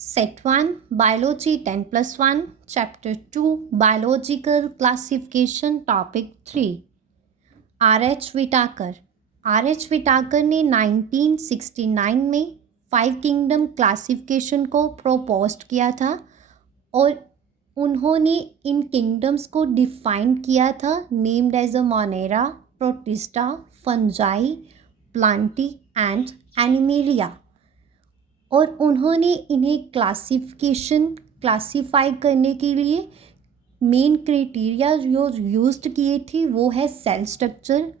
Set 1 Biology 10+1 Chapter 2 Biological Classification Topic 3 R.H. Whittaker R.H. Whittaker ने 1969 में 5 kingdom classification को propose किया था और उन्होंने इन किंगडम्स को डिफाइन किया था named as a Monera, Protista, Fungi, Plantae and Animalia. और उन्होंने इन्हें क्लासीफाई करने के लिए मेन क्राइटेरिया जो यूज्ड किए थे वो है सेल स्ट्रक्चर,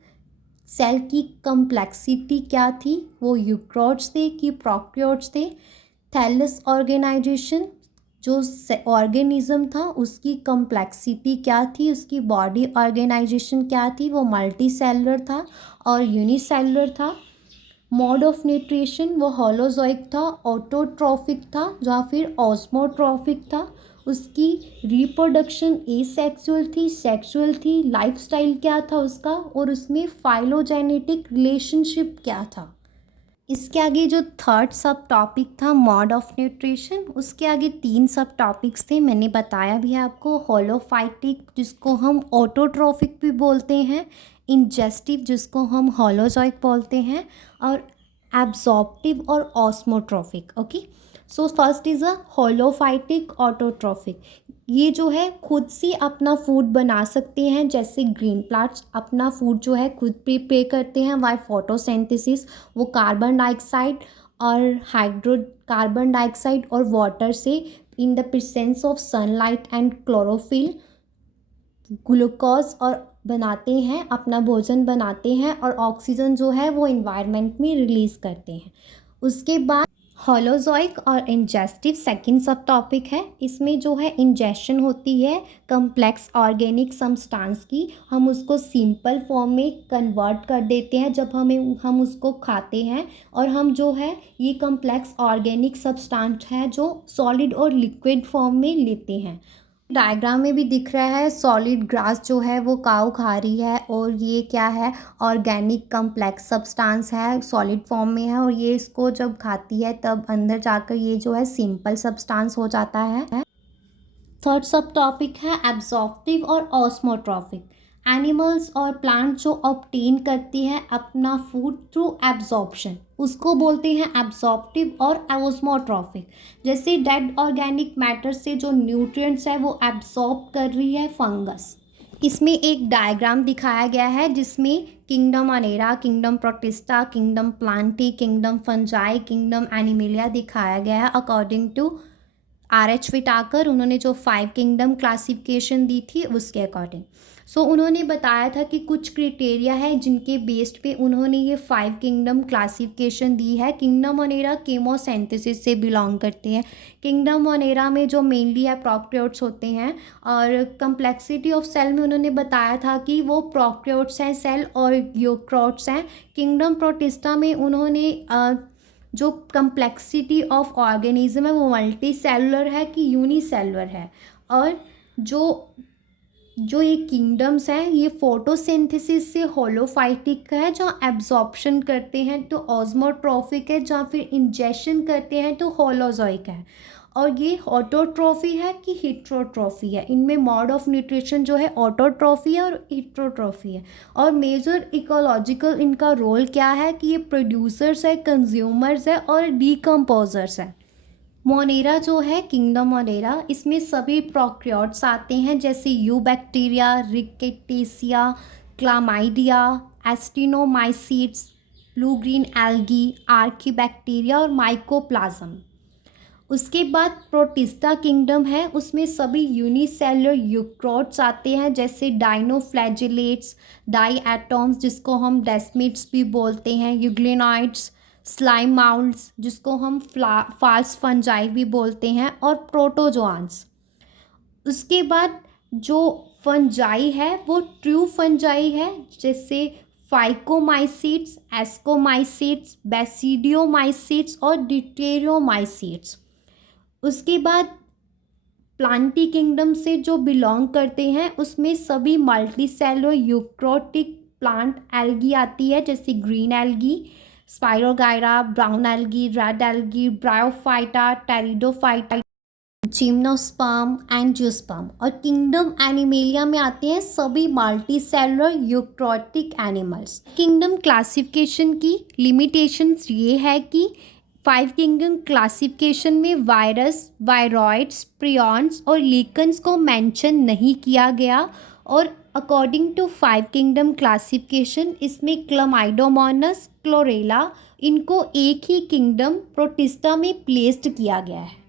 सेल की कम्प्लेक्सिटी क्या थी, वो यूक्रोट्स थे कि प्रोकैरियोट्स थे, थैलस ऑर्गेनाइजेशन जो ऑर्गेनिज्म था उसकी कम्प्लेक्सिटी क्या थी, उसकी बॉडी ऑर्गेनाइजेशन क्या थी, वो मल्टी सेलुलर था और यूनिसेलुलर था। मोड ऑफ न्यूट्रिशन वो होलोजोइक था, ऑटोट्रॉफिक था या फिर ऑस्मोट्रॉफिक था। उसकी रिप्रोडक्शन एसेक्सुअल थी, सेक्सुअल थी, लाइफस्टाइल क्या था उसका, और उसमें फाइलोजेनेटिक रिलेशनशिप क्या था। इसके आगे जो थर्ड सब टॉपिक था मोड ऑफ न्यूट्रिशन, उसके आगे 3 सब टॉपिक्स थे, मैंने बताया भी है आपको। होलोफाइटिक जिसको हम ऑटोट्रॉफिक भी बोलते हैं, इंजेस्टिव जिसको हम होलोजोइक बोलते हैं, और एब्जॉर्प्टिव और osmotrophic. Okay, so first is a holophytic autotrophic. ये जो है खुद से अपना फूड बना सकते हैं, जैसे ग्रीन प्लांट्स अपना फूड जो है खुद प्रिपेयर करते हैं बाय फोटोसिंथेसिस। वो कार्बन डाइऑक्साइड और वाटर से in the presence of sunlight and chlorophyll glucose और बनाते हैं, अपना भोजन बनाते हैं, और ऑक्सीजन जो है वो इन्वायरमेंट में रिलीज़ करते हैं। उसके बाद होलोजोइक और इंजेस्टिव सेकंड सब टॉपिक है। इसमें जो है इंजेशन होती है कम्प्लेक्स ऑर्गेनिक सब्सटेंस की, हम उसको सिंपल फॉर्म में कन्वर्ट कर देते हैं जब हम उसको खाते हैं, और हम जो है ये कम्प्लेक्स ऑर्गेनिक सब्सटेंस है जो सॉलिड और लिक्विड फॉर्म में लेते हैं। डायग्राम में भी दिख रहा है सॉलिड ग्रास जो है वो काऊ खा रही है, और ये क्या है, ऑर्गेनिक कम्प्लेक्स सब्सटेंस है, सॉलिड फॉर्म में है, और ये इसको जब खाती है तब अंदर जाकर ये जो है सिंपल सब्सटेंस हो जाता है। थर्ड सब टॉपिक है एब्जॉर्प्टिव और ऑस्मोट्रॉफिक। एनिमल्स और प्लांट जो ऑब्टेन करती है अपना फूड थ्रू एब्जॉर्प्शन, उसको बोलते हैं एब्जॉर्प्टिव और ऑस्मोट्रॉफिक। जैसे डेड ऑर्गेनिक मैटर से जो न्यूट्रिएंट्स है वो एब्जॉर्ब कर रही है फंगस। इसमें एक डायग्राम दिखाया गया है जिसमें kingdom Monera, kingdom Protista, kingdom Plantae, kingdom Fungi, kingdom Animalia दिखाया गया है अकॉर्डिंग टू R.H. विटाकर। उन्होंने जो 5 किंगडम क्लासिफिकेशन दी थी उसके अकॉर्डिंग। सो उन्होंने बताया था कि कुछ क्राइटेरिया है जिनके बेस्ड पे उन्होंने ये 5 किंगडम क्लासिफिकेशन दी है। किंगडम मोनेरा केमोसिंथेसिस से बिलोंग करते हैं। किंगडम मोनेरा में जो मेनली है प्रोकैरियोट्स होते हैं, और कम्प्लेक्सिटी ऑफ सेल में उन्होंने बताया था कि वो प्रोकैरियोट्स हैं सेल और यूकैरियोट्स हैं। किंगडम प्रोटिस्टा में उन्होंने जो कम्प्लेक्सिटी ऑफ ऑर्गेनिज्म है वो मल्टी सेलुलर है कि यूनिसेलुलर है, और जो ये किंगडम्स हैं ये फोटोसिंथेसिस से होलोफाइटिक है जो एब्जॉर्प्शन करते हैं, तो ऑस्मोट्रॉफिक है जहाँ फिर इंजेशन करते हैं तो होलोजोइक है, और ये ऑटोट्रॉफी है कि हिट्रोट्रॉफी है। इनमें मोड ऑफ न्यूट्रिशन जो है ऑटोट्रॉफी है और हिट्रोट्रॉफी है। और मेजर इकोलॉजिकल इनका रोल क्या है कि ये प्रोड्यूसर्स है, कंज्यूमर्स है और डिकम्पोजर्स है। मोनेरा जो है किंगडम मोनेरा, इसमें सभी प्रोकैरियोट्स आते हैं जैसे eubacteria, rickettsia, chlamydia, actinomycetes, blue green algae, archaebacteria और माइकोप्लाज्म। उसके बाद प्रोटिस्टा किंगडम है, उसमें सभी यूनिसेलुलर यूक्रोट्स आते हैं जैसे डाइनोफ्लैजिलेट्स, डाईएटॉम्स जिसको हम डेस्मिड्स भी बोलते हैं, यूग्लिनॉइड्स, स्लाइम माउल्ट्स जिसको हम फाल्स फंजाई भी बोलते हैं, और प्रोटोजोआंस। उसके बाद जो फंजाई है वो ट्रू फंजाई है, जैसे फाइकोमाइसीट्स, एस्कोमाइसीट्स, बेसिडियोमाइसीट्स और डिटेरियोमाइसीट्स। उसके बाद प्लांटी किंगडम से जो बिलोंग करते हैं उसमें सभी multi cellular eukaryotic plant algae आती है जैसे green algae, spirogyra, brown algae, red algae, bryophyta, pteridophyta, gymnosperm, angiosperm. और किंगडम एनिमेलिया में आते हैं सभी multi cellular eukaryotic animals. Kingdom classification की लिमिटेशंस ये है कि 5 किंगडम क्लासिफिकेशन में वायरस, वायरॉइड्स, प्रियॉन्स और लीकन्स को मेंशन नहीं किया गया। और अकॉर्डिंग टू 5 किंगडम क्लासिफिकेशन इसमें क्लमाइडोमोनास, क्लोरेला, इनको एक ही किंगडम प्रोटिस्टा में प्लेस्ड किया गया है।